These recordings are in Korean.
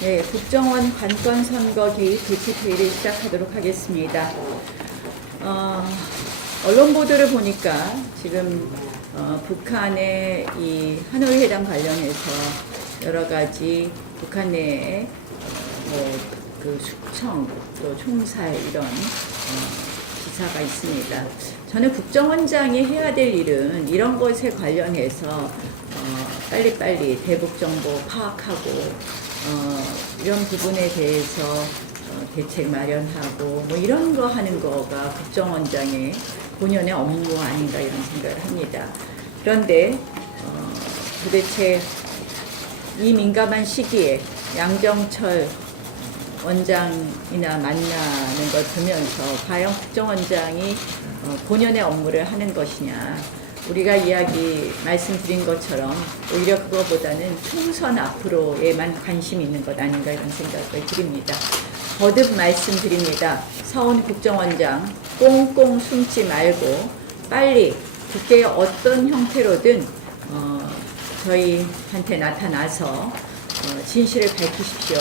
네, 국정원 관건선거 개입 대책회의를 시작하도록 하겠습니다. 언론 보도를 보니까 지금 북한의 이 하노이 회담 관련해서 여러 가지 북한 내에 그 숙청 또 총살 이런 기사가 있습니다. 저는 국정원장이 해야 될 일은 이런 것에 관련해서 빨리빨리 대북 정보 파악하고 이런 부분에 대해서 대책 마련하고 뭐 이런 거 하는 거가 국정원장의 본연의 업무 아닌가 이런 생각을 합니다. 그런데 도대체 이 민감한 시기에 양정철 원장이나 만나는 걸 보면서 과연 국정원장이 본연의 업무를 하는 것이냐, 우리가 말씀드린 것처럼 오히려 그거보다는 총선 앞으로에만 관심이 있는 것 아닌가 이런 생각을 드립니다. 거듭 말씀드립니다. 서훈 국정원장 꽁꽁 숨지 말고 빨리 국회에 어떤 형태로든 저희한테 나타나서 진실을 밝히십시오.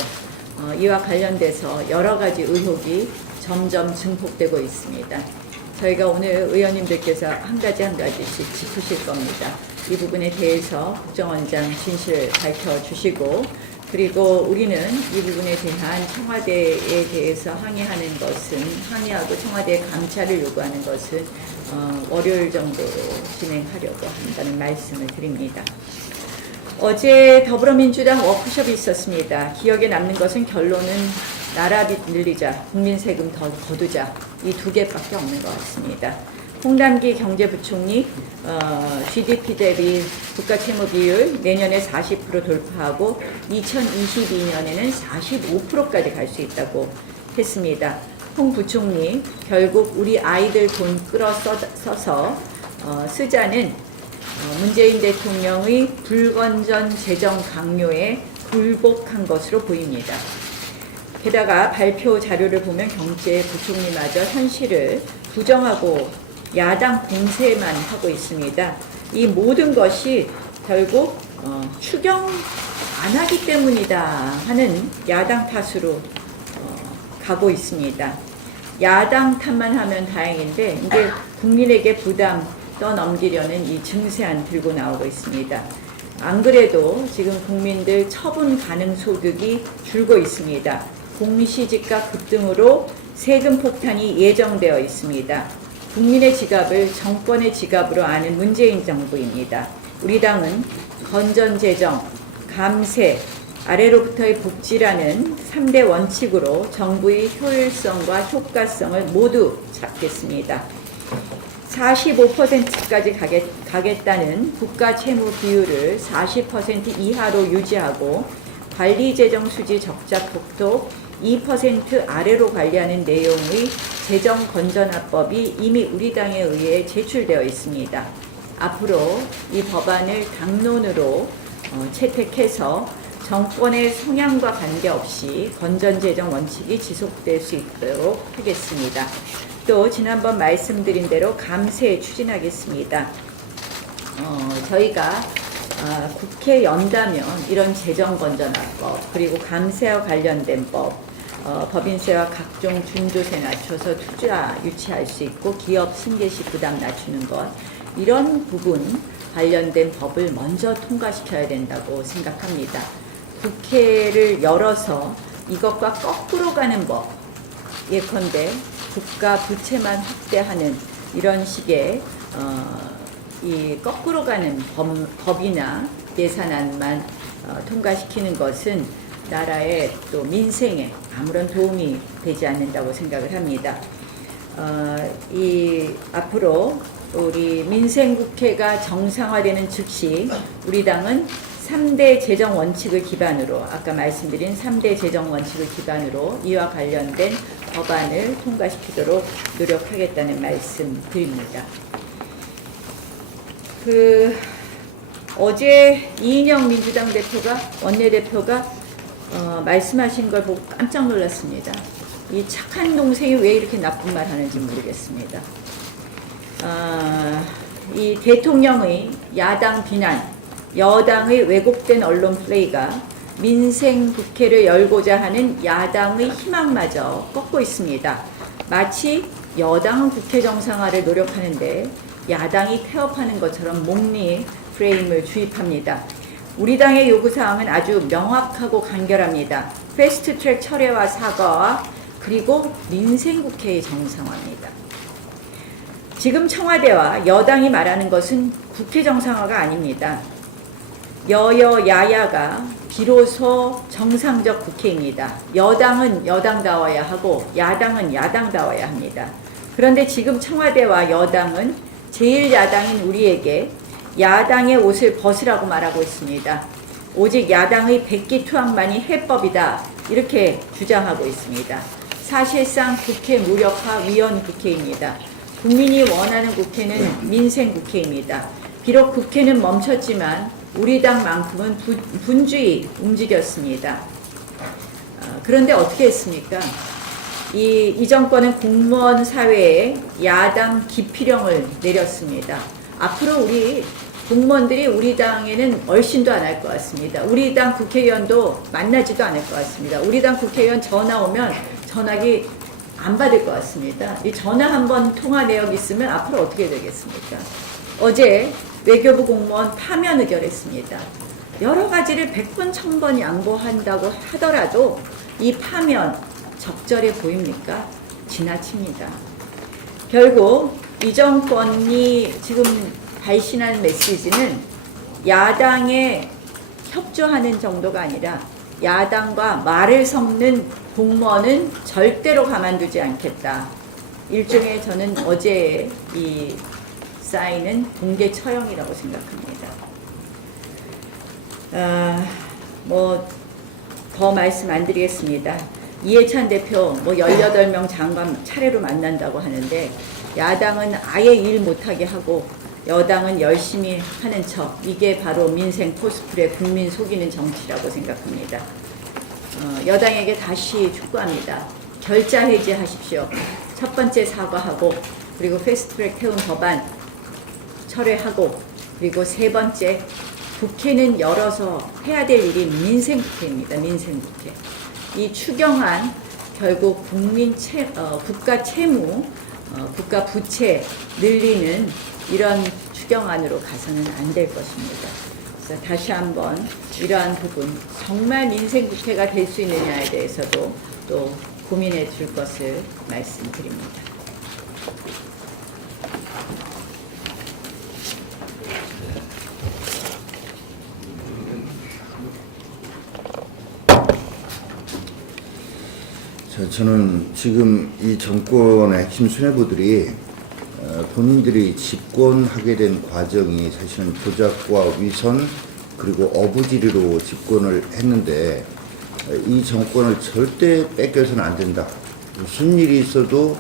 이와 관련돼서 여러 가지 의혹이 점점 증폭되고 있습니다. 저희가 오늘 의원님들께서 한 가지씩 짚으실 겁니다. 이 부분에 대해서 국정원장 진실을 밝혀주시고, 그리고 우리는 이 부분에 대한 청와대에 대해서 항의하고 청와대 감찰을 요구하는 것은 월요일 정도로 진행하려고 한다는 말씀을 드립니다. 어제 더불어민주당 워크숍이 있었습니다. 기억에 남는 것은 결론은 나라빚 늘리자, 국민 세금 더 거두자, 이 두 개밖에 없는 것 같습니다. 홍남기 경제부총리 GDP 대비 국가채무 비율 내년에 40% 돌파하고 2022년에는 45%까지 갈 수 있다고 했습니다. 홍 부총리 결국 우리 아이들 돈 끌어 써서 쓰자는 문재인 대통령의 불건전 재정 강요에 굴복한 것으로 보입니다. 게다가 발표 자료를 보면 경제부총리마저 현실을 부정하고 야당 공세만 하고 있습니다. 이 모든 것이 결국 추경 안 하기 때문이다 하는 야당 탓으로 가고 있습니다. 야당 탓만 하면 다행인데 이제 국민에게 부담 떠넘기려는 이 증세안 들고 나오고 있습니다. 안 그래도 지금 국민들 처분 가능 소득이 줄고 있습니다. 공시지가 급등으로 세금 폭탄이 예정되어 있습니다. 국민의 지갑을 정권의 지갑으로 아는 문재인 정부입니다. 우리 당은 건전재정, 감세, 아래로부터의 복지라는 3대 원칙으로 정부의 효율성과 효과성을 모두 잡겠습니다. 45%까지 가겠다는 국가 채무 비율을 40% 이하로 유지하고 관리재정 수지 적자폭도 2% 아래로 관리하는 내용의 재정건전화법이 이미 우리 당에 의해 제출되어 있습니다. 앞으로 이 법안을 당론으로 채택해서 정권의 성향과 관계없이 건전재정 원칙이 지속될 수 있도록 하겠습니다. 또 지난번 말씀드린 대로 감세 추진하겠습니다. 저희가 국회 연다면 이런 재정건전화법, 그리고 감세와 관련된 법, 법인세와 각종 준조세 낮춰서 투자 유치할 수 있고 기업 승계시 부담 낮추는 것, 이런 부분 관련된 법을 먼저 통과시켜야 된다고 생각합니다. 국회를 열어서 이것과 거꾸로 가는 법, 예컨대 국가 부채만 확대하는 이런 식의 이 거꾸로 가는 법이나 예산안만 통과시키는 것은 나라의 또 민생에 아무런 도움이 되지 않는다고 생각을 합니다. 앞으로 우리 민생국회가 정상화되는 즉시 우리 당은 3대 재정 원칙을 기반으로, 아까 말씀드린 3대 재정 원칙을 기반으로 이와 관련된 법안을 통과시키도록 노력하겠다는 말씀 드립니다. 어제 이인영 민주당 원내대표가 말씀하신 걸 보고 깜짝 놀랐습니다. 이 착한 동생이 왜 이렇게 나쁜 말 하는지 모르겠습니다. 이 대통령의 야당 비난, 여당의 왜곡된 언론 플레이가 민생 국회를 열고자 하는 야당의 희망마저 꺾고 있습니다. 마치 여당은 국회 정상화를 노력하는데 야당이 태업하는 것처럼 목리 프레임을 주입합니다. 우리 당의 요구사항은 아주 명확하고 간결합니다. 패스트트랙 철회와 사과와 그리고 민생국회의 정상화입니다. 지금 청와대와 여당이 말하는 것은 국회 정상화가 아닙니다. 여야가 비로소 정상적 국회입니다. 여당은 여당다워야 하고 야당은 야당다워야 합니다. 그런데 지금 청와대와 여당은 제1야당인 우리에게 야당의 옷을 벗으라고 말하고 있습니다. 오직 야당의 백기투항만이 해법이다, 이렇게 주장하고 있습니다. 사실상 국회 무력화 위헌 국회입니다. 국민이 원하는 국회는 민생 국회입니다. 비록 국회는 멈췄지만 우리 당만큼은 분주히 움직였습니다. 그런데 어떻게 했습니까? 이 정권은 공무원 사회에 야당 기피령을 내렸습니다. 앞으로 우리 공무원들이 우리 당에는 얼씬도 안 할 것 같습니다. 우리 당 국회의원도 만나지도 않을 것 같습니다. 우리 당 국회의원 전화 오면 전화기 안 받을 것 같습니다. 이 전화 한 번 통화 내역 있으면 앞으로 어떻게 되겠습니까? 어제 외교부 공무원 파면 의결했습니다. 여러 가지를 100번 1000번 양보한다고 하더라도 이 파면 적절해 보입니까? 지나칩니다. 결국 이 정권이 지금 발신하는 메시지는 야당에 협조하는 정도가 아니라 야당과 말을 섞는 공무원은 절대로 가만두지 않겠다. 일종의 저는 어제 이 사인은 공개 처형이라고 생각합니다. 더 말씀 안 드리겠습니다. 이해찬 대표 18명 장관 차례로 만난다고 하는데 야당은 아예 일 못하게 하고 여당은 열심히 하는 척, 이게 바로 민생 코스프레 국민 속이는 정치라고 생각합니다. 여당에게 다시 촉구합니다. 결자 해지하십시오. 첫 번째 사과하고 그리고 패스트트랙 태운 법안 철회하고 그리고 세 번째, 국회는 열어서 해야 될 일이 민생국회입니다. 민생국회. 이 추경안 결국 국가 채무, 국가 부채 늘리는 이런 추경안으로 가서는 안 될 것입니다. 그래서 다시 한번 이러한 부분, 정말 민생국회가 될 수 있느냐에 대해서도 또 고민해 줄 것을 말씀드립니다. 저는 지금 이 정권의 핵심 수뇌부들이 본인들이 집권하게 된 과정이 사실은 조작과 위선 그리고 어부지리로 집권을 했는데 이 정권을 절대 뺏겨서는 안 된다. 무슨 일이 있어도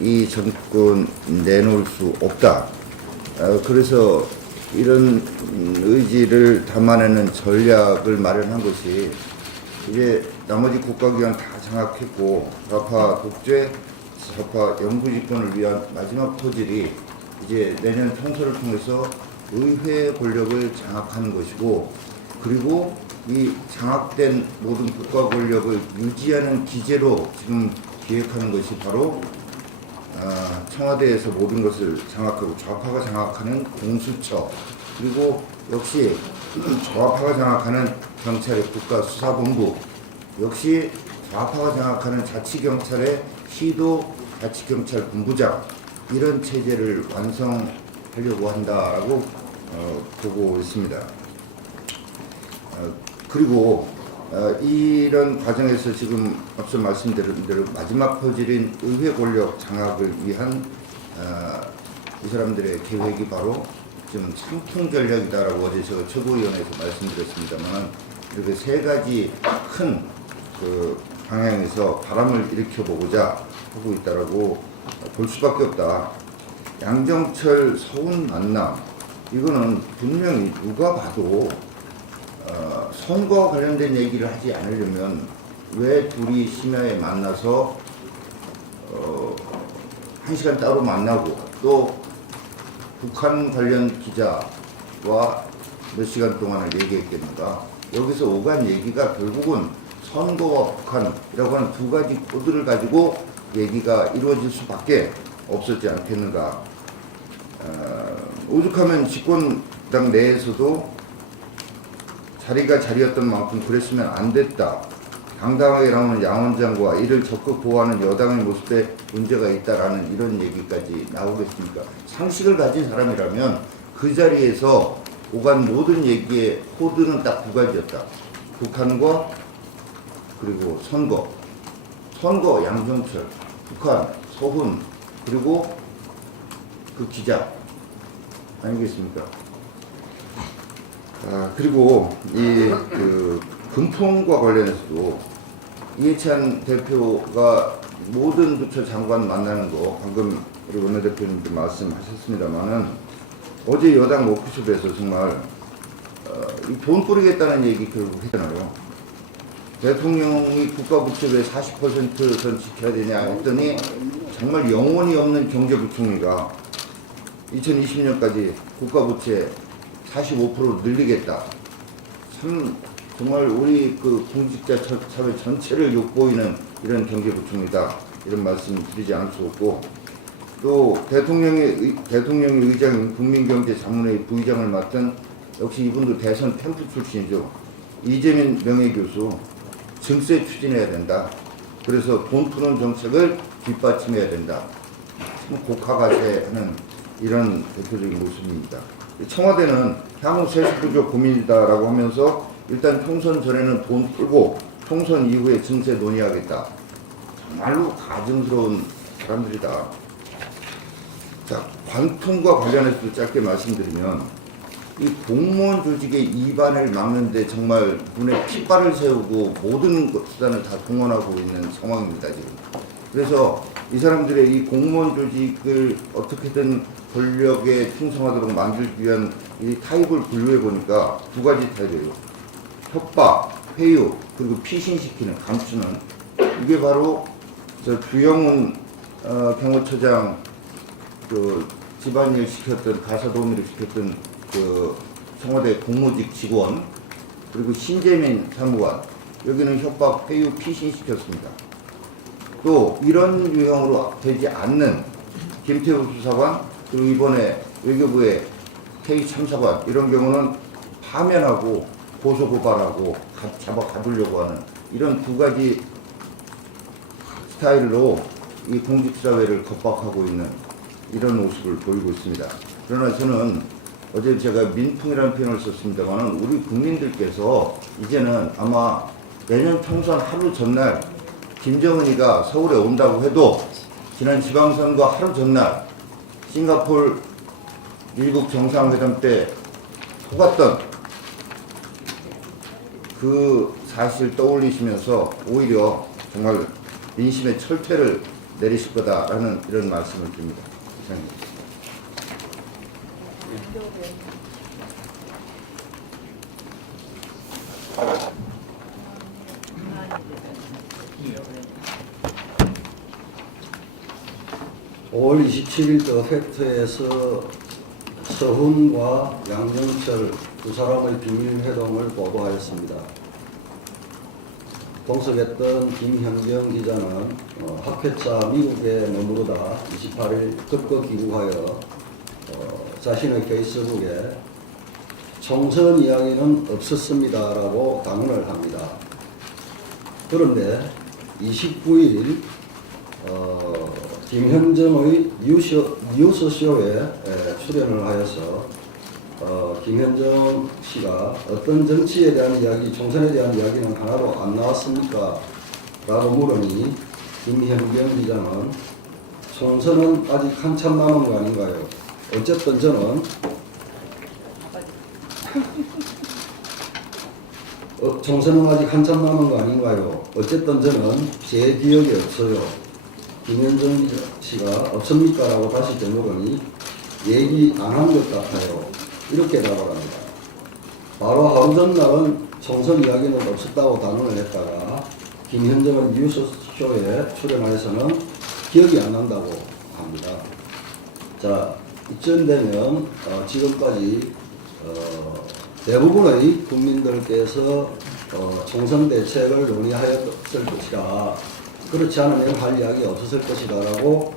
이 정권 내놓을 수 없다. 그래서 이런 의지를 담아내는 전략을 마련한 것이 이제 나머지 국가기관 다 장악했고 좌파 독재, 좌파 영구집권을 위한 마지막 포질이 이제 내년 총선을 통해서 의회 권력을 장악하는 것이고, 그리고 이 장악된 모든 국가 권력을 유지하는 기제로 지금 기획하는 것이 바로 청와대에서 모든 것을 장악하고 좌파가 장악하는 공수처, 그리고 역시 좌파가 장악하는 경찰의 국가수사본부, 역시 좌파가 장악하는 자치경찰의 시도자치경찰본부장, 이런 체제를 완성하려고 한다라고 보고 있습니다. 그리고 이런 과정에서 지금 앞서 말씀드린 대로 마지막 포질인 의회 권력 장악을 위한 이 사람들의 계획이 바로 좀 상풍 전략이다라고 어제 제가 최고위원회에서 말씀드렸습니다만, 이렇게 세 가지 큰 그 방향에서 바람을 일으켜보고자 하고 있다라고 볼 수밖에 없다. 양정철 서훈 만남, 이거는 분명히 누가 봐도 선거 관련된 얘기를 하지 않으려면 왜 둘이 심야에 만나서 1시간 따로 만나고 또 북한 관련 기자와 몇 시간 동안을 얘기했겠는가. 여기서 오간 얘기가 결국은 선거와 북한이라고 하는 두 가지 코드를 가지고 얘기가 이루어질 수밖에 없었지 않겠는가. 오죽하면 집권당 내에서도 자리가 자리였던 만큼 그랬으면 안 됐다. 당당하게 나오는 양 원장과 이를 적극 보호하는 여당의 모습에 문제가 있다라는 이런 얘기까지 나오겠습니까? 상식을 가진 사람이라면 그 자리에서 오간 모든 얘기의 코드는 딱 두 가지였다. 북한과 그리고 선거. 선거 양정철, 북한, 서훈, 그리고 그 기자 아니겠습니까? 그리고 그 금통과 관련해서도 이해찬 대표가 모든 부처 장관 만나는 거 방금 우리 원내대표님도 말씀하셨습니다만은 어제 여당 워크숍에서 정말 돈 뿌리겠다는 얘기 결국 했잖아요. 대통령이 국가부채의 40%선 지켜야 되냐 했더니 정말 영혼이 없는 경제부총리가 2020년까지 국가부채 45% 늘리겠다. 참 정말 우리 그 공직자 사회 전체를 욕보이는 이런 경제부총리다. 이런 말씀 드리지 않을 수 없고, 또 대통령의 의장인 국민경제자문회의 부의장을 맡은 역시 이분도 대선 캠프 출신이죠. 이재민 명예교수 증세 추진해야 된다. 그래서 돈 푸는 정책을 뒷받침해야 된다. 참 곡하가세하는 이런 대표적인 모습입니다. 청와대는 향후 세수 부족 고민이다라고 하면서 일단 총선 전에는 돈 풀고 총선 이후에 증세 논의하겠다. 정말로 가증스러운 사람들이다. 자, 관통과 관련해서 짧게 말씀드리면 이 공무원 조직의 이반을 막는데 정말 눈에 핏발을 세우고 모든 수단을 다 동원하고 있는 상황입니다, 지금. 그래서 이 사람들의 이 공무원 조직을 어떻게든 권력에 충성하도록 만들기 위한 이 타입을 분류해 보니까 두 가지 타입이에요. 협박, 회유, 그리고 피신시키는, 감추는. 이게 바로 저 주영훈 경호처장 그 집안일 시켰던, 가사도우미를 시켰던 그 청와대 공무직 직원, 그리고 신재민 사무관, 여기는 협박, 회유, 피신시켰습니다. 또 이런 유형으로 되지 않는 김태우 수사관, 그리고 이번에 외교부의 K 참사관, 이런 경우는 파면하고 고소고발하고 잡아 가두려고 하는 이런 두 가지 스타일로 이 공직사회를 겁박하고 있는 이런 모습을 보이고 있습니다. 그러나 저는 어제 제가 민풍이라는 표현을 썼습니다만 우리 국민들께서 이제는 아마 내년 총선 하루 전날 김정은이가 서울에 온다고 해도 지난 지방선거 하루 전날 싱가포르 미국 정상회담 때 속았던 그 사실 떠올리시면서 오히려 정말 민심의 철퇴를 내리실 거다라는 이런 말씀을 드립니다. 이상입니다. (5월 27일) 더 팩트에서 서훈과 양정철 두 사람의 비밀회동을 보도하였습니다. 동석했던 김현경 기자는 학회차 미국에 머무르다 28일 급거 귀국하여 자신의 페이스북에 총선 이야기는 없었습니다라고 당언을 합니다. 그런데 29일 김현정의 뉴스쇼에 출연을 하여서 김현정 씨가 어떤 정치에 대한 이야기, 총선에 대한 이야기는 하나도 안 나왔습니까? 라고 물으니 김현경 기자는 총선은 아직 한참 남은 거 아닌가요? 어쨌든 저는 총선은 아직 한참 남은 거 아닌가요? 어쨌든 저는 제 기억이 없어요. 김현정 씨가 없습니까? 라고 다시 되물으니 얘기 안 한 것 같아요. 이렇게 답을 합니다. 바로 하루 바로 전날은 총선 이야기는 없었다고 단언을 했다가 김현정은 뉴스쇼에 출연하여서는 기억이 안 난다고 합니다. 자, 이쯤 되면 지금까지 대부분의 국민들께서 총선 대책을 논의하였을 것이라 그렇지 않으면 할 이야기 없었을 것이다 라고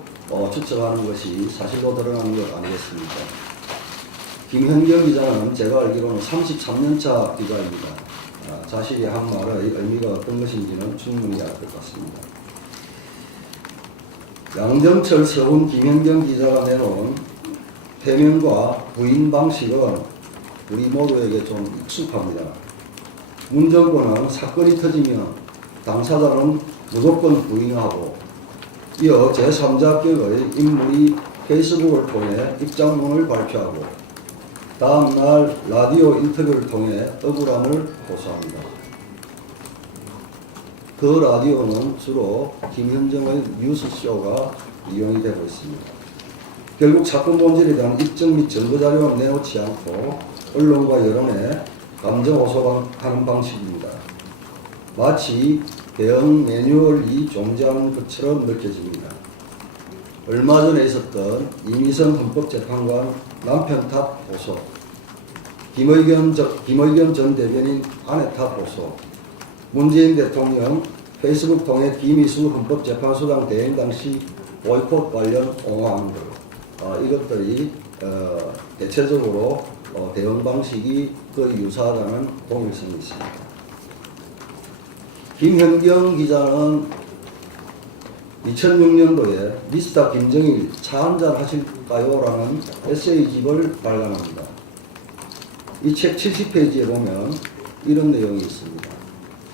추측하는 것이 사실로 드러나는 것 아니겠습니까? 김현경 기자는 제가 알기로는 33년차 기자입니다. 자신이 한 말의 의미가 어떤 것인지는 충분히 알 것 같습니다. 양정철, 서훈, 김현경 기자가 내놓은 해명과 부인 방식은 우리 모두에게 좀 익숙합니다. 문정권은 사건이 터지면 당사자는 무조건 부인하고 이어 제3자격의 인물이 페이스북을 통해 입장문을 발표하고 다음날 라디오 인터뷰를 통해 억울함을 호소합니다. 그 라디오는 주로 김현정의 뉴스쇼가 이용이 되고 있습니다. 결국 사건 본질에 대한 입증 및 증거자료는 내놓지 않고 언론과 여론에 감정 호소하는 방식입니다. 마치 대응 매뉴얼이 존재하는 것처럼 느껴집니다. 얼마 전에 있었던 이미선 헌법재판관 남편 탓 호소, 김의겸 전 대변인 아내 탓 호소, 문재인 대통령 페이스북 통해 김희수 헌법재판소장 대행 당시 보이콧 관련 옹호하는 것, 이것들이 대체적으로 대응 방식이 거의 유사하다는 동일성이 있습니다. 김현경 기자는 2006년도에 미스터 김정일 차 한잔 하실까요? 라는 에세이집을 발간합니다. 이 책 70페이지에 보면 이런 내용이 있습니다.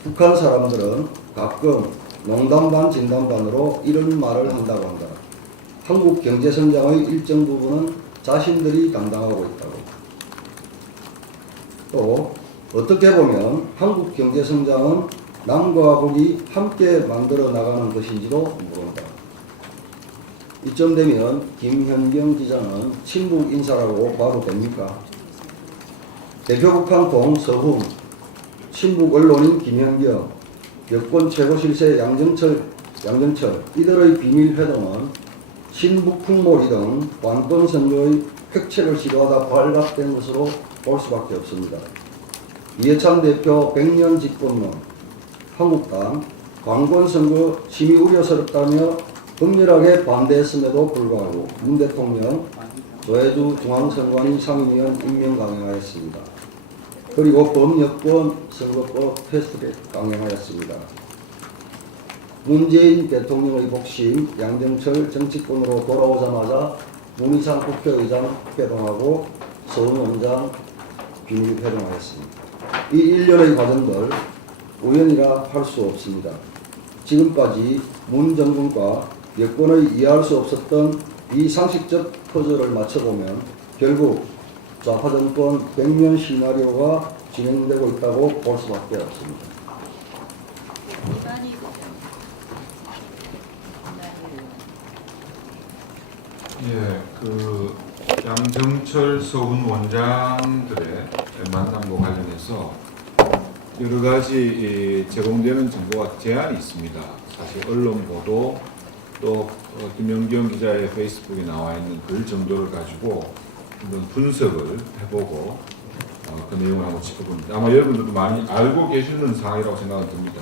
북한 사람들은 가끔 농담 반 진담 반으로 이런 말을 한다고 한다. 한국 경제 성장의 일정 부분은 자신들이 담당하고 있다고. 또 어떻게 보면 한국 경제 성장은 남과 북이 함께 만들어 나가는 것인지도 모른다. 이쯤 되면 김현경 기자는 친북 인사라고 봐도 됩니까? 대표 북한통 서훈, 친북 언론인 김현경, 여권 최고실세 양정철 이들의 비밀 회동은 친북 풍몰이 등 관돈 선거의 획책을 시도하다 발각된 것으로 볼 수밖에 없습니다. 이해찬 대표 100년 집권론, 한국당 관권 선거 심히 우려스럽다며 극렬하게 반대했음에도 불구하고 문 대통령 조혜주 중앙선관위 상임위원 임명 강행하였습니다. 그리고 범여권 선거법 패스트트랙 강행하였습니다. 문재인 대통령의 복심 양정철 정치권으로 돌아오자마자 문희상 국회의장 회동하고 서훈 원장 비밀 회동하였습니다. 이 일련의 과정들 우연이라 할 수 없습니다. 지금까지 문 정권과 여권의 이해할 수 없었던 이 상식적 퍼즐을 맞춰보면 결국 좌파 정권 100년 시나리오가 진행되고 있다고 볼 수밖에 없습니다. 예, 그 양정철 서훈 원장들의 만남과 관련해서 여러 가지 제공되는 정보가 제한이 있습니다. 사실 언론 보도 또 김연경 기자의 페이스북에 나와 있는 글 정도를 가지고 한번 분석을 해보고 그 내용을 한번 짚어봅니다. 아마 여러분들도 많이 알고 계시는 사항이라고 생각은 듭니다.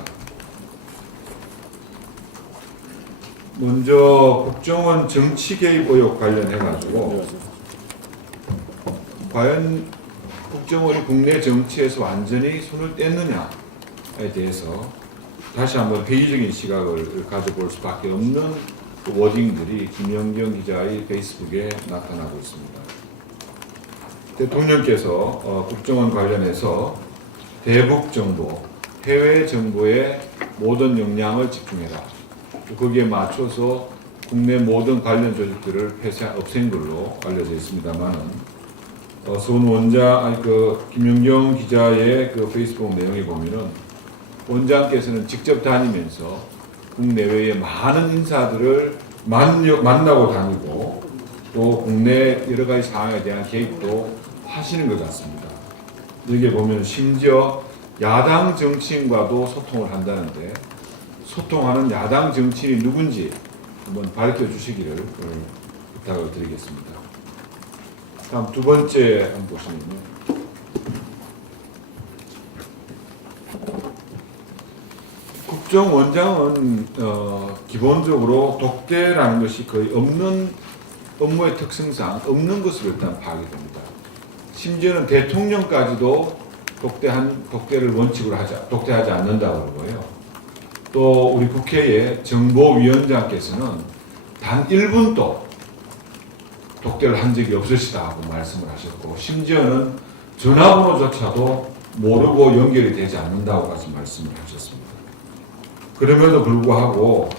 먼저 국정원 정치 개입 의혹 관련해가지고 과연 국정원이 국내 정치에서 완전히 손을 뗐느냐에 대해서 다시 한번 회의적인 시각을 가져볼 수밖에 없는 그 워딩들이 김연경 기자의 페이스북에 나타나고 있습니다. 대통령께서 국정원 관련해서 대북 정보, 해외 정보에 모든 역량을 집중해라. 거기에 맞춰서 국내 모든 관련 조직들을 없앤 걸로 알려져 있습니다만은 서훈 원장, 김연경 기자의 그 페이스북 내용에 보면은 원장께서는 직접 다니면서 국내외의 많은 인사들을 만나고 다니고 또 국내 여러 가지 상황에 대한 개입도 하시는 것 같습니다. 여기에 보면 심지어 야당 정치인과도 소통을 한다는데 소통하는 야당 정치인이 누군지 한번 밝혀주시기를 부탁을 드리겠습니다. 다음 두 번째 한번 보시면요. 국정원장은 기본적으로 독대라는 것이 거의 없는 업무의 특성상 없는 것으로 일단 파악이 됩니다. 심지어는 대통령까지도 독대를 원칙으로 독대하지 않는다고 그러고요. 또 우리 국회의 정보위원장께서는 단 1분도 독대를 한 적이 없으시다고 말씀을 하셨고, 심지어는 전화번호조차도 모르고 연결이 되지 않는다고까지 말씀을 하셨습니다. 그럼에도 불구하고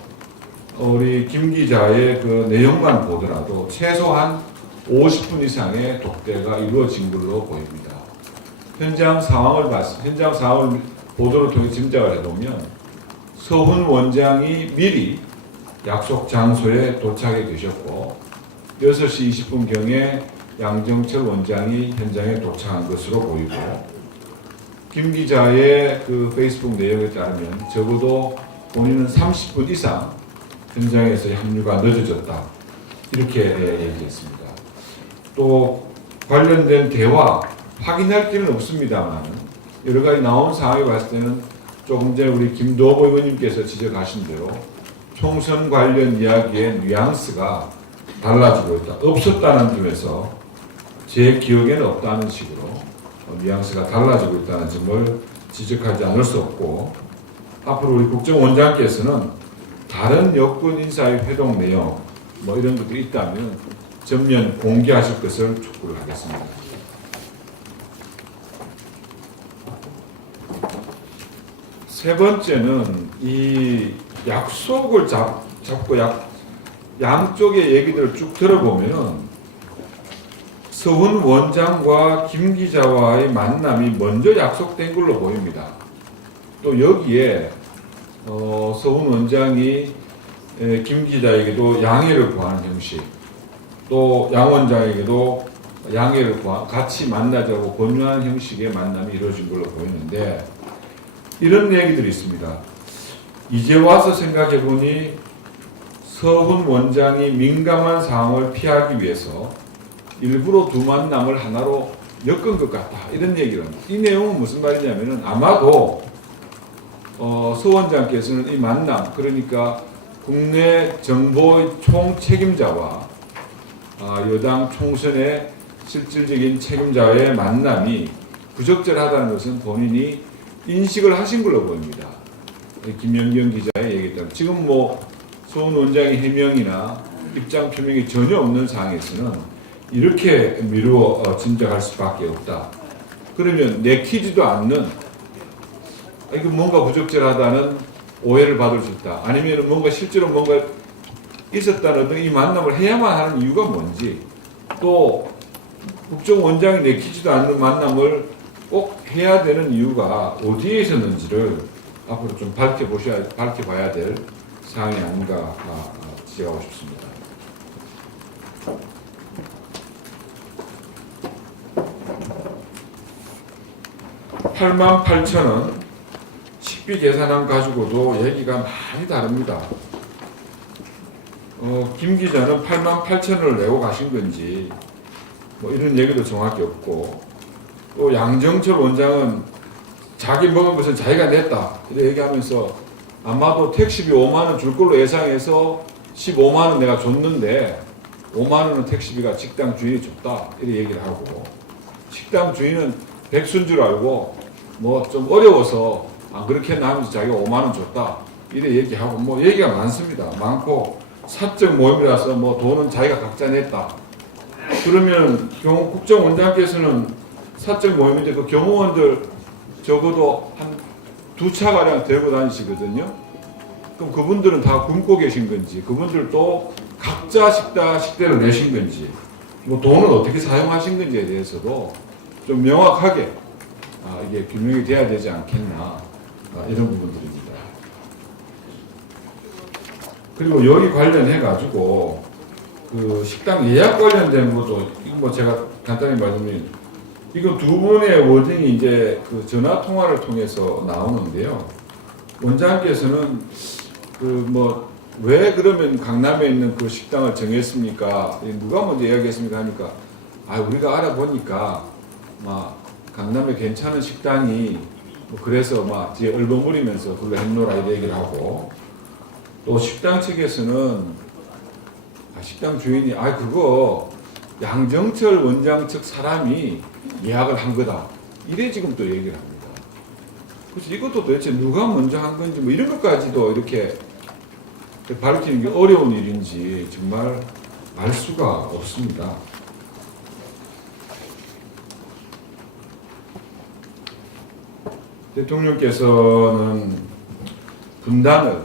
우리 김 기자의 그 내용만 보더라도 최소한 50분 이상의 독대가 이루어진 걸로 보입니다. 현장 상황을 보도를 통해 짐작을 해보면 서훈 원장이 미리 약속 장소에 도착해 계셨고 6시 20분경에 양정철 원장이 현장에 도착한 것으로 보이고, 김 기자의 그 페이스북 내용에 따르면 적어도 본인은 30분 이상 현장에서 합류가 늦어졌다, 이렇게 얘기했습니다. 또 관련된 대화 확인할 길은 없습니다만 여러 가지 나온 상황을 봤을 때는 조금 전에 우리 김도보 의원님께서 지적하신 대로 총선 관련 이야기의 뉘앙스가 달라지고 있다. 없었다는 점에서 제 기억에는 없다는 식으로 뉘앙스가 달라지고 있다는 점을 지적하지 않을 수 없고, 앞으로 우리 국정원장께서는 다른 여권 인사의 회동 내용 이런 것들이 있다면 전면 공개하실 것을 촉구를 하겠습니다. 세 번째는 이 약속을 잡고 양쪽의 얘기들을 쭉 들어보면 서훈 원장과 김 기자와의 만남이 먼저 약속된 걸로 보입니다. 또 여기에 서훈 원장이 김 기자에게도 양해를 구하는 형식, 또 양 원장에게도 양해를 같이 만나자고 권유하는 형식의 만남이 이루어진 걸로 보이는데, 이런 얘기들이 있습니다. 이제 와서 생각해보니 서훈 원장이 민감한 상황을 피하기 위해서 일부러 두 만남을 하나로 엮은 것 같다, 이런 얘기를 합니다. 이 내용은 무슨 말이냐면은 아마도 서 원장께서는 이 만남, 그러니까 국내 정보의 총책임자와 여당 총선의 실질적인 책임자의 만남이 부적절하다는 것은 본인이 인식을 하신 걸로 보입니다. 김연경 기자의 얘기에 따르면 지금 서훈 원장의 해명이나 입장 표명이 전혀 없는 상황에서는 이렇게 미루어 짐작할 수밖에 없다. 그러면 내키지도 않는, 이거 뭔가 부적절하다는 오해를 받을 수 있다. 아니면 뭔가 실제로 뭔가 있었다는 등 이 만남을 해야만 하는 이유가 뭔지, 또 국정원장이 내키지도 않는 만남을 꼭 해야 되는 이유가 어디에 있었는지를 앞으로 좀 밝혀봐야 될 사항이 아닌가 지적하고 싶습니다. (88,000원) 식비 계산안 가지고도 얘기가 많이 다릅니다. 김 기자는 88,000원을 내고 가신 건지 이런 얘기도 정확히 없고, 또 양정철 원장은 자기 먹은 것은 자기가 냈다, 이렇게 얘기하면서 아마도 택시비 5만원 줄 걸로 예상해서 15만원 내가 줬는데 5만원은 택시비가 식당 주인이 줬다, 이렇게 얘기를 하고, 식당 주인은 백수인 줄 알고 좀 어려워서 그렇게 했나 하면서 자기가 5만원 줬다, 이렇게 얘기하고 얘기가 많습니다. 많고 사적 모임이라서 돈은 자기가 각자 냈다. 그러면 국정원장께서는 사적 모임인데 그 경호원들 적어도 한 2차가량 들고 다니시거든요. 그럼 그분들은 다 굶고 계신 건지, 그분들도 각자 식대를 내신 건지, 돈을 어떻게 사용하신 건지에 대해서도 좀 명확하게 이게 규명이 돼야 되지 않겠나, 이런 부분들입니다. 그리고 여기 관련해 가지고 그 식당 예약 관련된 것도 이거 제가 간단히 말씀드리면 이거 두 분의 워딩이 이제 그 전화 통화를 통해서 나오는데요. 원장께서는 그 뭐 왜 그러면 강남에 있는 그 식당을 정했습니까? 누가 먼저 이야기했습니까? 하니까 우리가 알아보니까 막 강남에 괜찮은 식당이 뭐 그래서 막 뒤에 얼버무리면서 그걸 했노라 이 얘기를 하고, 또 식당 측에서는 식당 주인이 그거 양정철 원장 측 사람이 예약을 한 거다 이래 지금 또 얘기를 합니다. 그래서 이것도 도대체 누가 먼저 한 건지 뭐 이런 것까지도 이렇게 밝히는 게 어려운 일인지 정말 알 수가 없습니다. 대통령께서는 분단을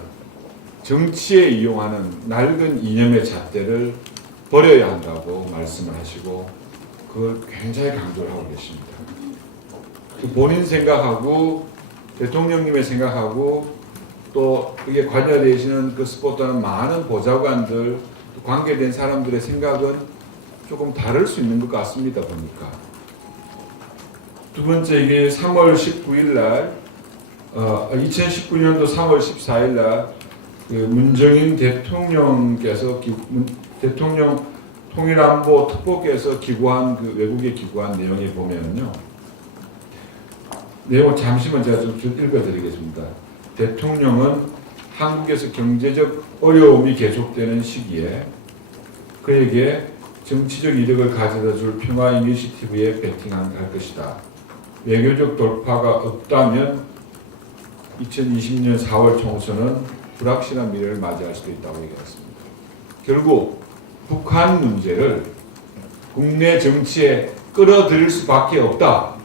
정치에 이용하는 낡은 이념의 잣대를 버려야 한다고 말씀을 하시고 그걸 굉장히 강조를 하고 계십니다. 본인 생각하고 대통령님의 생각하고 또 그게 관여되시는 그 스포츠하는 많은 보좌관들, 관계된 사람들의 생각은 조금 다를 수 있는 것 같습니다. 보니까 두 번째, 이게 3월 19일 날 2019년도 3월 14일 날 그 문정인 대통령께서 대통령 통일안보 특보께서 기고한 그 외국에 기고한 내용에 보면요, 내용을 잠시만 제가 좀 읽어드리겠습니다. 대통령은 한국에서 경제적 어려움이 계속되는 시기에 그에게 정치적 이득을 가져다 줄 평화 이니시티브에 베팅할 것이다. 외교적 돌파가 없다면 2020년 4월 총선은 불확실한 미래를 맞이할 수도 있다고 얘기했습니다. 결국 북한 문제를 국내 정치에 끌어들일 수밖에 없다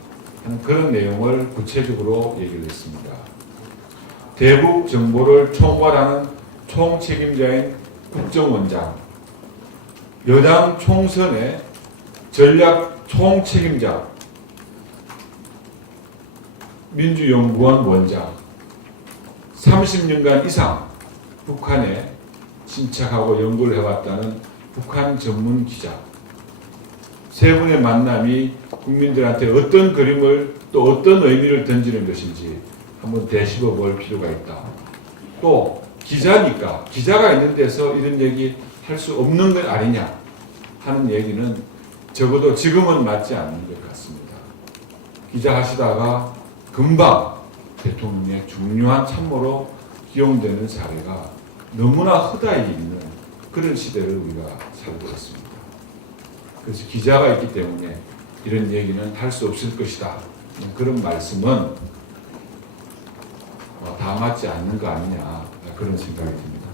하는 그런 내용을 구체적으로 얘기를 했습니다. 대북 정보를 총괄하는 총책임자인 국정원장, 여당 총선의 전략 총책임자, 민주연구원 원장, 30년간 이상 북한에 침착하고 연구를 해왔다는 북한 전문 기자, 세 분의 만남이 국민들한테 어떤 그림을 또 어떤 의미를 던지는 것인지 한번 되짚어 볼 필요가 있다. 또 기자니까 기자가 있는 데서 이런 얘기 할 수 없는 것 아니냐 하는 얘기는 적어도 지금은 맞지 않는 것 같습니다. 기자 하시다가 금방 대통령의 중요한 참모로 기용되는 사례가 너무나 허다히 있는 그런 시대를 우리가 살고 있습니다. 그래서 기자가 있기 때문에 이런 얘기는 할 수 없을 것이다. 그런 말씀은 다 맞지 않는 거 아니냐 그런 생각이 듭니다.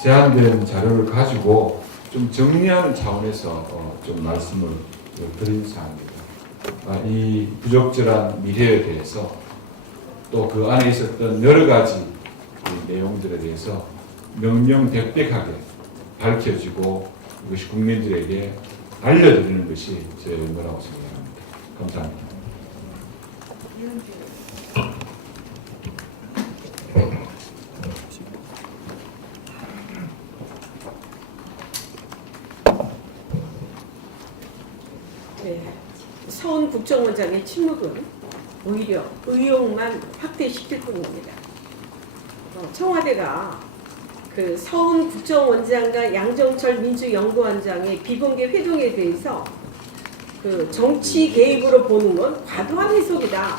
제한된 자료를 가지고 좀 정리하는 차원에서 좀 말씀을 드린 사항입니다. 이 부적절한 미래에 대해서 또 그 안에 있었던 여러 가지 내용들에 대해서 명명백백하게 밝혀지고 이것이 국민들에게 알려드리는 것이 제 의무라고 생각합니다. 감사합니다. 네, 서훈 국정원장의 침묵은 오히려 의혹만 확대시킬 뿐입니다. 청와대가 그 서훈 국정원장과 양정철 민주연구원장의 비공개 회동에 대해서 그 정치 개입으로 보는 건 과도한 해석이다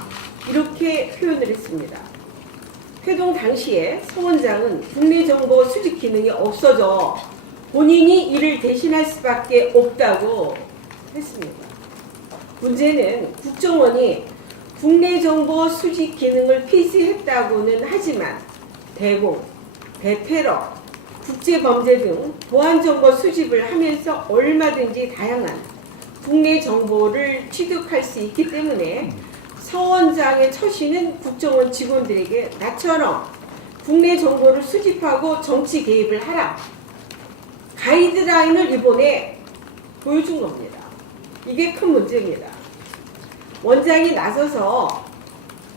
이렇게 표현을 했습니다. 회동 당시에 서 원장은 국내 정보 수집 기능이 없어져 본인이 이를 대신할 수밖에 없다고 했습니다. 문제는 국정원이 국내 정보 수집 기능을 폐쇄했다고는 하지만 대공, 대테러, 국제범죄 등 보안 정보 수집을 하면서 얼마든지 다양한 국내 정보를 취득할 수 있기 때문에 서 원장의 처신은 국정원 직원들에게 나처럼 국내 정보를 수집하고 정치 개입을 하라 가이드라인을 이번에 보여준 겁니다. 이게 큰 문제입니다. 원장이 나서서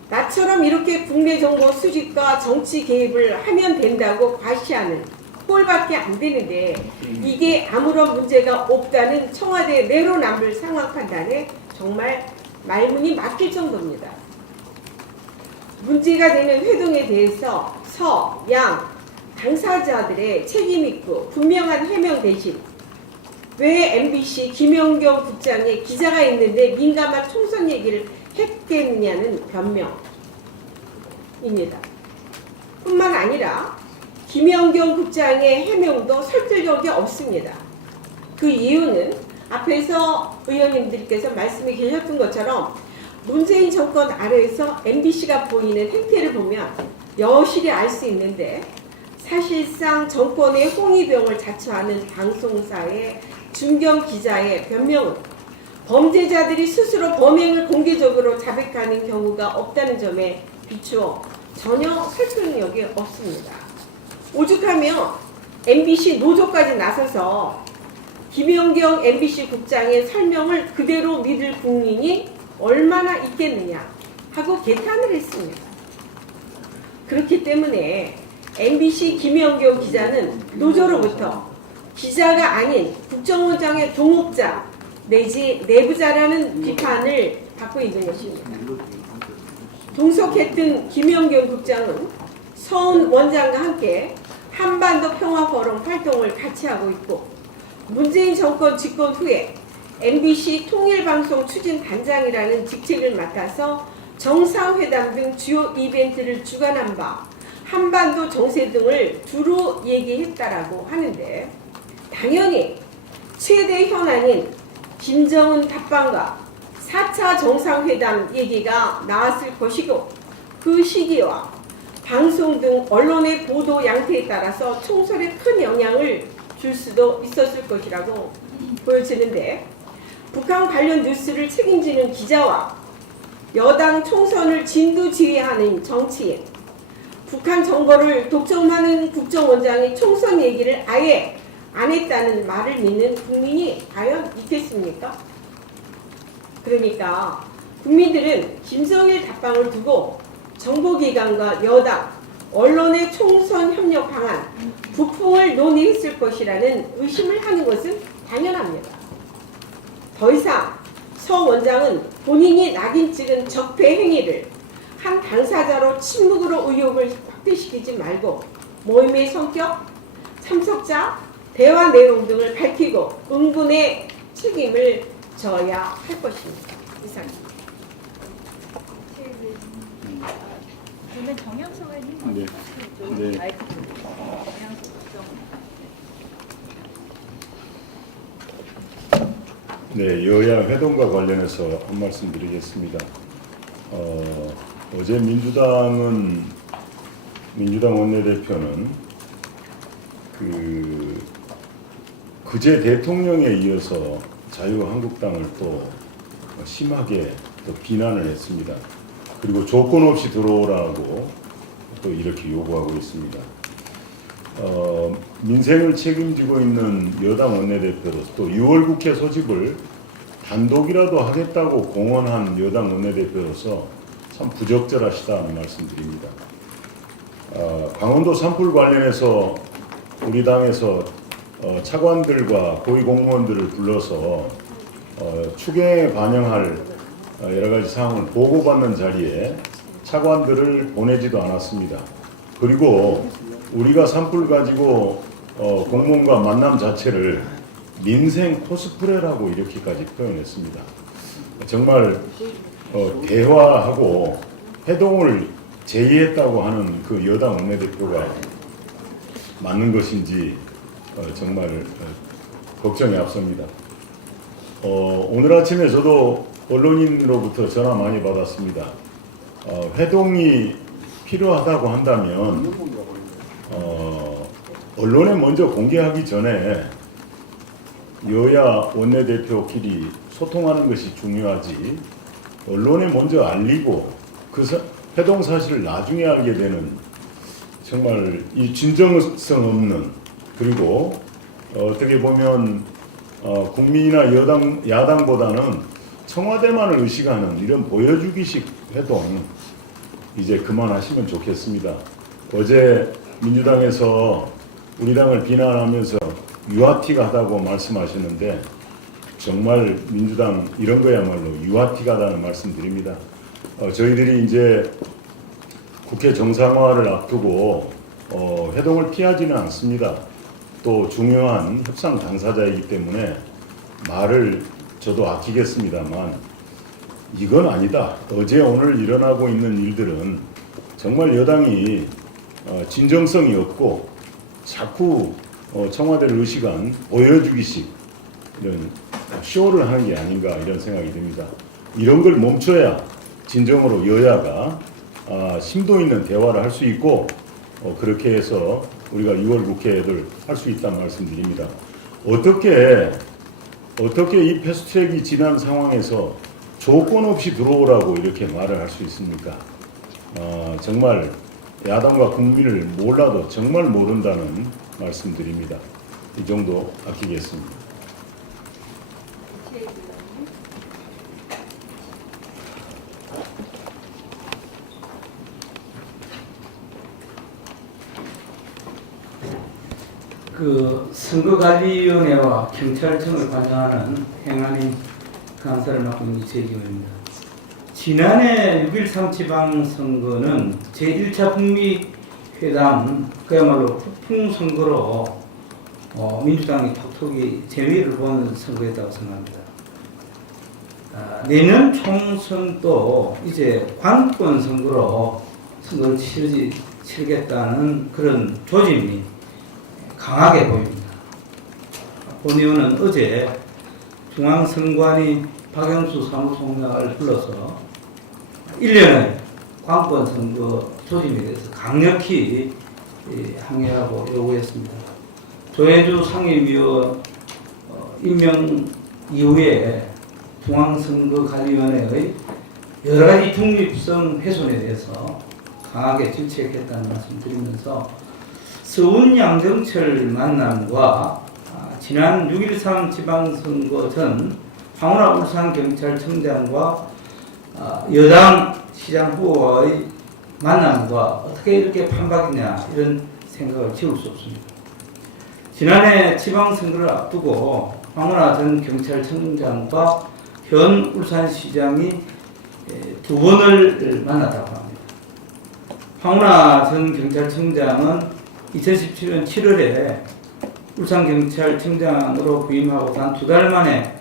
나처럼 이렇게 국내 정보 수집과 정치 개입을 하면 된다고 과시하는 꼴밖에 안 되는데 이게 아무런 문제가 없다는 청와대 내로남불 상황 판단에 정말 말문이 막힐 정도입니다. 문제가 되는 회동에 대해서 서, 양, 당사자들의 책임있고 분명한 해명 대신 왜 MBC 김연경 국장의 기자가 있는데 민감한 총선 얘기를 했겠느냐는 변명입니다. 뿐만 아니라 김연경 국장의 해명도 설득력이 없습니다. 그 이유는 앞에서 의원님들께서 말씀해 주셨던 것처럼 문재인 정권 아래에서 MBC가 보이는 행태를 보면 여실히 알 수 있는데 사실상 정권의 홍위병을 자처하는 방송사의 중견 기자의 변명은 범죄자들이 스스로 범행을 공개적으로 자백하는 경우가 없다는 점에 비추어 전혀 설득력이 없습니다. 오죽하며 MBC 노조까지 나서서 김연경 MBC 국장의 설명을 그대로 믿을 국민이 얼마나 있겠느냐 하고 개탄을 했습니다. 그렇기 때문에 MBC 김연경 기자는 노조로부터 기자가 아닌 국정원장의 동업자 내지 내부자라는 비판을 받고 있는 것입니다. 동석했던 김연경 국장은 서훈 원장과 함께 한반도 평화포럼 활동을 같이 하고 있고 문재인 정권 집권 후에 MBC 통일방송 추진단장이라는 직책을 맡아서 정상회담 등 주요 이벤트를 주관한 바 한반도 정세 등을 두루 얘기했다라고 하는데 당연히 최대 현안인 김정은 답방과 4차 정상회담 얘기가 나왔을 것이고 그 시기와 방송 등 언론의 보도 양태에 따라서 총선에 큰 영향을 줄 수도 있었을 것이라고 보여지는데 북한 관련 뉴스를 책임지는 기자와 여당 총선을 진두지휘하는 정치인, 북한 정보를 독점하는 국정원장이 총선 얘기를 아예 안 했다는 말을 믿는 국민이 과연 있겠습니까? 그러니까 국민들은 김정일 답방을 두고 정보기관과 여당, 언론의 총선 협력 방안, 부풍을 논의했을 것이라는 의심을 하는 것은 당연합니다. 더 이상 서 원장은 본인이 낙인 찍은 적폐 행위를 한 당사자로 침묵으로 의혹을 확대시키지 말고 모임의 성격, 참석자, 대화 내용 등을 밝히고 응분의 책임을 져야 할 것입니다. 이상입니다. 그러면 정영석 의원님 네. 네. 마이크 정영석 네, 여야 회동과 관련해서 한 말씀 드리겠습니다. 어제 민주당 원내대표는 그제 대통령에 이어서 자유한국당을 또 심하게 또 비난을 했습니다. 그리고 조건 없이 들어오라고 또 이렇게 요구하고 있습니다. 민생을 책임지고 있는 여당 원내대표로서 또 6월 국회 소집을 단독이라도 하겠다고 공언한 여당 원내대표로서 참 부적절하시다는 말씀드립니다. 강원도 산불 관련해서 우리 당에서 차관들과 고위공무원들을 불러서 추경에 반영할 여러 가지 사항을 보고받는 자리에 차관들을 보내지도 않았습니다. 그리고 우리가 산불 가지고 공무원과 만남 자체를 민생 코스프레라고 이렇게까지 표현했습니다. 정말 대화하고 회동을 제의했다고 하는 그 여당 원내대표가 맞는 것인지 정말 걱정이 앞섭니다. 오늘 아침에 저도 언론인으로부터 전화 많이 받았습니다. 회동이 필요하다고 한다면 언론에 먼저 공개하기 전에 여야 원내대표끼리 소통하는 것이 중요하지 언론에 먼저 알리고 그 회동 사실을 나중에 알게 되는 정말 이 진정성 없는 그리고 어떻게 보면 국민이나 야당보다는 청와대만을 의식하는 이런 보여주기식 회동 이제 그만하시면 좋겠습니다. 어제 민주당에서 우리 당을 비난하면서 유아틱하다고 말씀하시는데 정말 민주당 이런 거야말로 유아티가다는 말씀드립니다. 저희들이 이제 국회 정상화를 앞두고 회동을 피하지는 않습니다. 또 중요한 협상 당사자이기 때문에 말을 저도 아끼겠습니다만 이건 아니다. 어제 오늘 일어나고 있는 일들은 정말 여당이 진정성이 없고 자꾸 청와대를 의식한 보여주기식 이런 쇼를 하는 게 아닌가 이런 생각이 듭니다. 이런 걸 멈춰야 진정으로 여야가 심도 있는 대화를 할 수 있고 그렇게 해서 우리가 6월 국회를 할 수 있다는 말씀드립니다. 어떻게 이 패스트트랙이 지난 상황에서 조건 없이 들어오라고 이렇게 말을 할 수 있습니까? 정말 야당과 국민을 몰라도 정말 모른다는 말씀드립니다. 이 정도 아끼겠습니다. 그 선거관리위원회와 경찰청을 관장하는 행안위 간사를 맡고 있는 이재경입니다. 지난해 6.13 지방선거는 제1차 북미 회담 그야말로 폭풍선거로 민주당이 톡톡히 재미를 보는 선거였다고 생각합니다. 내년 총선도 이제 관권 선거로 선거를 치르겠다는 그런 조짐이 강하게 보입니다. 본 의원은 어제 중앙선관위 박영수 사무총장을 불러서 1년의 관권 선거 조짐에 대해서 강력히 항의하고 요구했습니다. 조혜주 상임위원 임명 이후에 중앙선거관리위원회의 여러 가지 중립성 훼손에 대해서 강하게 질책했다는 말씀 드리면서 서훈 양정철 만남과 지난 6.13 지방선거 전 황운하 울산경찰청장과 여당 시장 후보와의 만남과 어떻게 이렇게 판박이냐 이런 생각을 지울 수 없습니다. 지난해 지방선거를 앞두고 황운하 전 경찰청장과 현 울산시장이 두 번을 만났다고 합니다. 황운하 전 경찰청장은 2017년 7월에 울산경찰청장으로 부임하고 단 2달 만에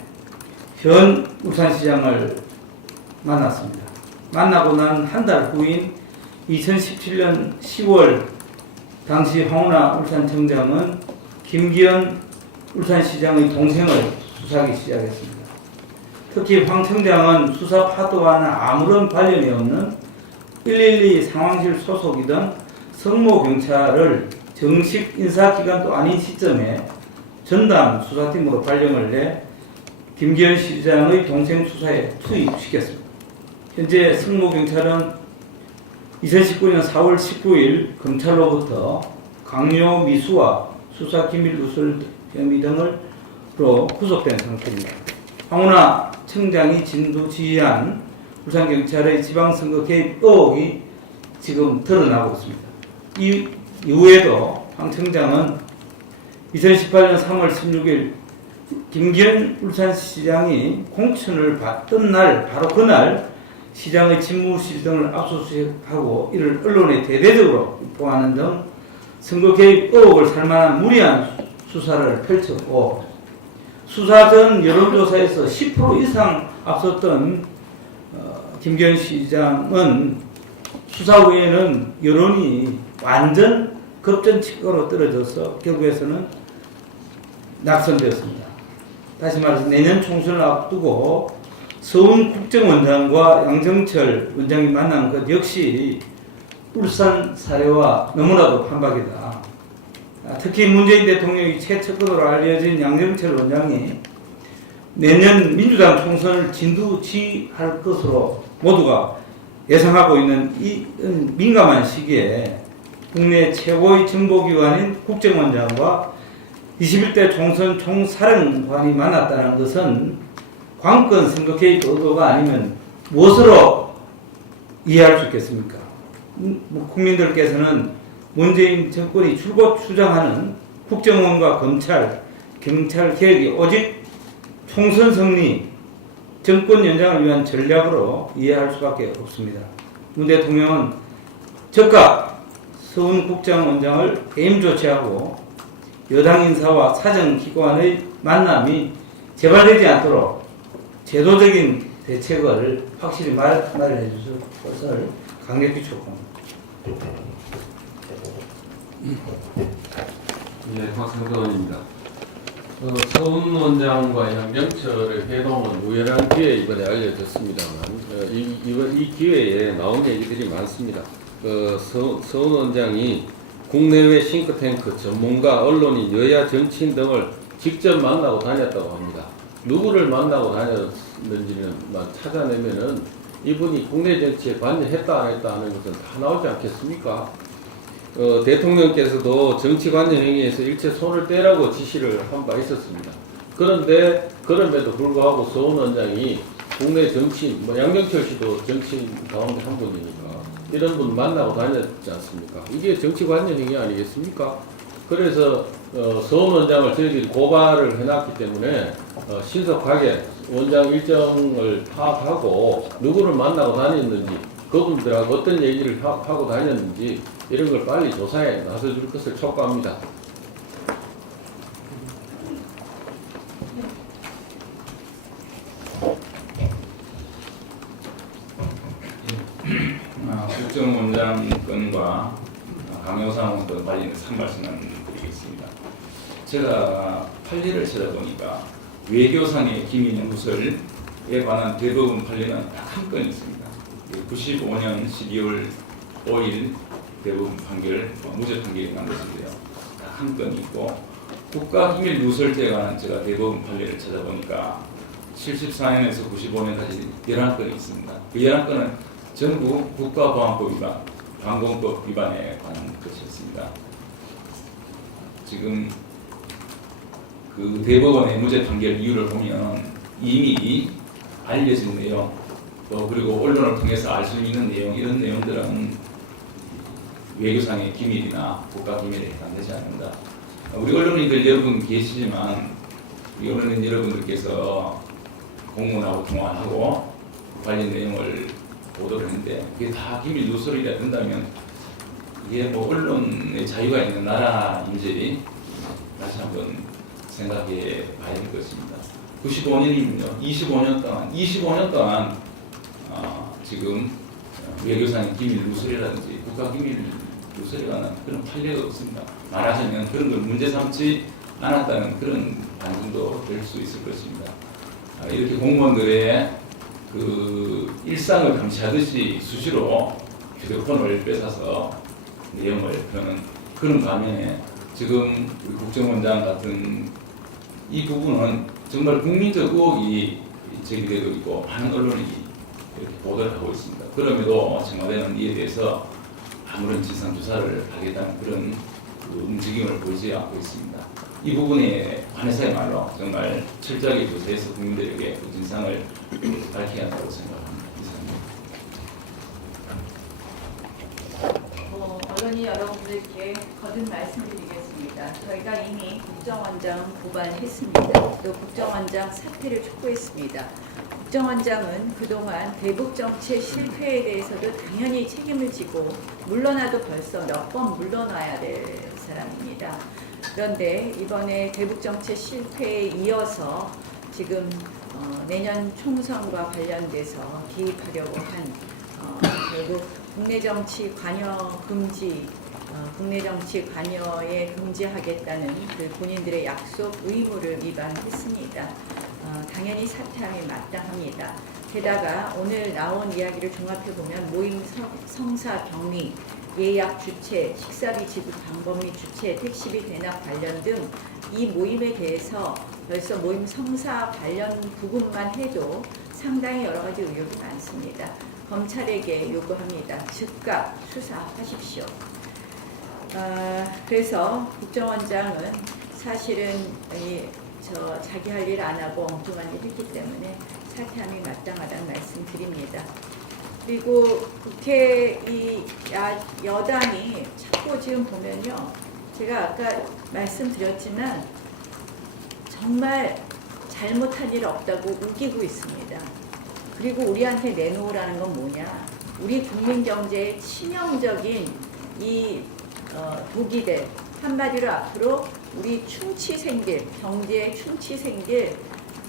현 울산시장을 만났습니다. 만나고 난 한 달 후인 2017년 10월 당시 황운하 울산청장은 김기현 울산시장의 동생을 수사하기 시작했습니다. 특히 황 청장은 수사 파도와는 아무런 관련이 없는 112 상황실 소속이던 성모경찰을 정식 인사기관도 아닌 시점에 전담 수사팀으로 발령을 내 김기현 시장의 동생 수사에 투입시켰습니다. 현재 성모경찰은 2019년 4월 19일 검찰로부터 강요 미수와 수사기밀 누설 혐의 등으로 구속된 상태입니다. 황운하 청장이 진두지휘한 울산경찰의 지방선거 개입 의혹이 지금 드러나고 있습니다. 이 이후에도 황 청장은 2018년 3월 16일 김기현 울산시장이 공천을 받던 날 바로 그날 시장의 집무실 등을 압수수색하고 이를 언론에 대대적으로 보도하는 등 선거 개입 의혹을 살만한 무리한 수사를 펼쳤고 수사 전 여론조사에서 10% 이상 앞섰던 김기현 시장은 수사 후에는 여론이 완전 급전치고로 떨어져서 결국에서는 낙선되었습니다. 다시 말해서 내년 총선을 앞두고 서훈 국정원장과 양정철 원장이 만난 것 역시 울산 사례와 너무나도 판박이다. 특히 문재인 대통령이 최측근으로 알려진 양정철 원장이 내년 민주당 총선을 진두지휘할 것으로 모두가 예상하고 있는 이 민감한 시기에 국내 최고의 정보기관인 국정원장과 21대 총선 총사령관이 만났다는 것은 관건 선거 개입 의도가 아니면 무엇으로 이해할 수 있겠습니까? 국민들께서는 문재인 정권이 줄곧 주장하는 국정원과 검찰, 경찰 개혁이 오직 총선 승리, 정권 연장을 위한 전략으로 이해할 수밖에 없습니다. 문 대통령은 즉각 서훈 국정원장을 해임 조치하고 여당 인사와 사정기관의 만남이 재발되지 않도록 제도적인 대책을 확실히 마련해 주실 것을 강력히 촉구합니다. 네, 박상도 의원입니다. 서훈 원장과 양정철의 회동은 우연한 기회에 이번에 알려졌습니다만 이 기회에 나온 얘기들이 많습니다. 서훈 원장이 국내외 싱크탱크, 전문가, 언론인, 여야 정치인 등을 직접 만나고 다녔다고 합니다. 누구를 만나고 다녔는지는 찾아내면은 이분이 국내 정치에 관여했다 안 했다 하는 것은 다 나오지 않겠습니까? 대통령께서도 정치 관여 행위에서 일체 손을 떼라고 지시를 한 바 있었습니다. 그런데 그럼에도 불구하고 서훈 원장이 국내 정치인, 양정철 씨도 정치인 가운데 한 분이니까 이런 분 만나고 다녔지 않습니까? 이게 정치 관여 행위 아니겠습니까? 그래서 서훈 원장을 저희들이 고발을 해놨기 때문에 신속하게 원장 일정을 파악하고 누구를 만나고 다녔는지 그분들하고 어떤 얘기를 하고 다녔는지 이런 걸 빨리 조사에 나서줄 것을 촉구합니다. 국정원장 건과 강효상 건 관련해서 한 말씀만 드리겠습니다. 제가 판례를 찾아보니까 외교상의 기밀 누설에 관한 대법원 판례는 딱 한 건 있습니다. 95년 12월 5일 대법원 판결, 무죄 판결이 난 것인데요. 딱 한 건 있고 국가기밀 누설죄에 관한 제가 대법원 판례를 찾아보니까 74년에서 95년까지 11건이 있습니다. 그 11건은 전부 국가보안법 위반, 방공법 위반에 관한 것이었습니다. 지금 그 대법원의 무죄 판결 이유를 보면 이미 알려진 내용, 또 그리고 언론을 통해서 알 수 있는 내용, 이런 내용들은 외교상의 기밀이나 국가기밀에 해당되지 않는다. 우리 언론인들 여러분 계시지만 우리 언론인 여러분들께서 공무원하고 통화하고 관련 내용을 보도를 했는데 그게 다 기밀 누설이라 된다면 이게 뭐 언론의 자유가 있는 나라인지 다시 한번 생각해 봐야 될 것입니다. 95년이면요, 25년 동안 지금 외교상의 기밀 누설이라든지 국가 기밀 누설에 관한 그런 판례가 없습니다. 말하자면 그런 걸 문제 삼지 않았다는 그런 반증도 될 수 있을 것입니다. 이렇게 공무원들의 그 일상을 감시하듯이 수시로 휴대폰을 뺏어서 내용을 펴는 그런 반면에 지금 우리 국정원장 같은 이 부분은 정말 국민적 의혹이 제기되고 있고 많은 언론이 이렇게 보도를 하고 있습니다. 그럼에도 청와대는 이에 대해서 아무런 진상조사를 하겠다는 그런 그 움직임을 보이지 않고 있습니다. 이 부분에 관해서야말로 정말 철저하게 조사해서 국민들에게 그 진상을 밝혀야 한다고 생각합니다. 이상입니다. 언론인 여러분들께 거듭 말씀드리겠습니다. 저희가 이미 국정원장 고발했습니다. 또 국정원장 사퇴를 촉구했습니다. 국정원장은 그동안 대북 정치의 실패에 대해서도 당연히 책임을 지고 물러나도 벌써 몇 번 물러나야 될 사람입니다. 그런데 이번에 대북 정치 실패에 이어서 지금 내년 총선과 관련돼서 기입하려고 한 결국 국내 정치 관여 금지, 국내 정치 관여에 금지하겠다는 그 본인들의 약속 의무를 위반했습니다. 당연히 사퇴함이 마땅합니다. 게다가 오늘 나온 이야기를 종합해 보면 모임 성사 경위, 예약 주최, 식사비 지급 방법 및 주최, 택시비 대납 관련 등 이 모임에 대해서 벌써 모임 성사 관련 부분만 해도 상당히 여러 가지 의혹이 많습니다. 검찰에게 요구합니다. 즉각 수사하십시오. 그래서 국정원장은 사실은 자기 할 일 안 하고 엉뚱한 일 했기 때문에 사퇴함이 마땅하다는 말씀 드립니다. 그리고 국회 여당이 자꾸 지금 보면요, 제가 아까 말씀드렸지만 정말 잘못한 일 없다고 우기고 있습니다. 그리고 우리한테 내놓으라는 건 뭐냐? 우리 국민 경제에 치명적인 이 독이들, 한마디로 앞으로 우리 충치 생길, 경제에 충치 생길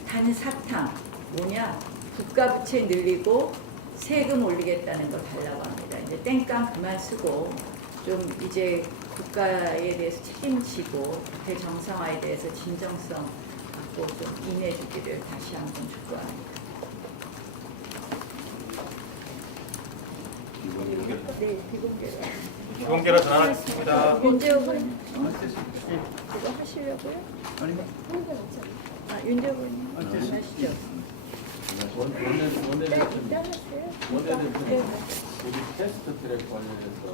단사탕 뭐냐? 국가 부채 늘리고 세금 올리겠다는 거 달라고 합니다. 이제 땡깡 그만 쓰고 좀 이제 국가에 대해서 책임지고 대정상화에 대해서 진정성 갖고 좀 임해주기를 다시 한번 촉구합니다. 네, 비공개로. 비공개로 전환하겠습니다. 윤재호 의원님, 그거 하시려고요? 아니요. 윤재호 의원님, 하시죠. 일단 하세요. 원내대표 우리 패스트 트랙 관련해서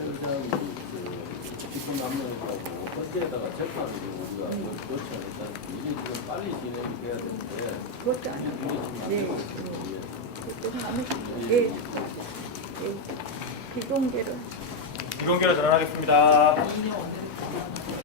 회장이 그 직권 남용하고 헌재에다가 재판을 우리가 요청했다. 이게 지금 빨리 진행이 돼야 되는데 그것도 아니고. 이게 지금 안 네. 되고 있어요. 그것도 다음에. 예. 비공개로. 비공개로 전환하겠습니다.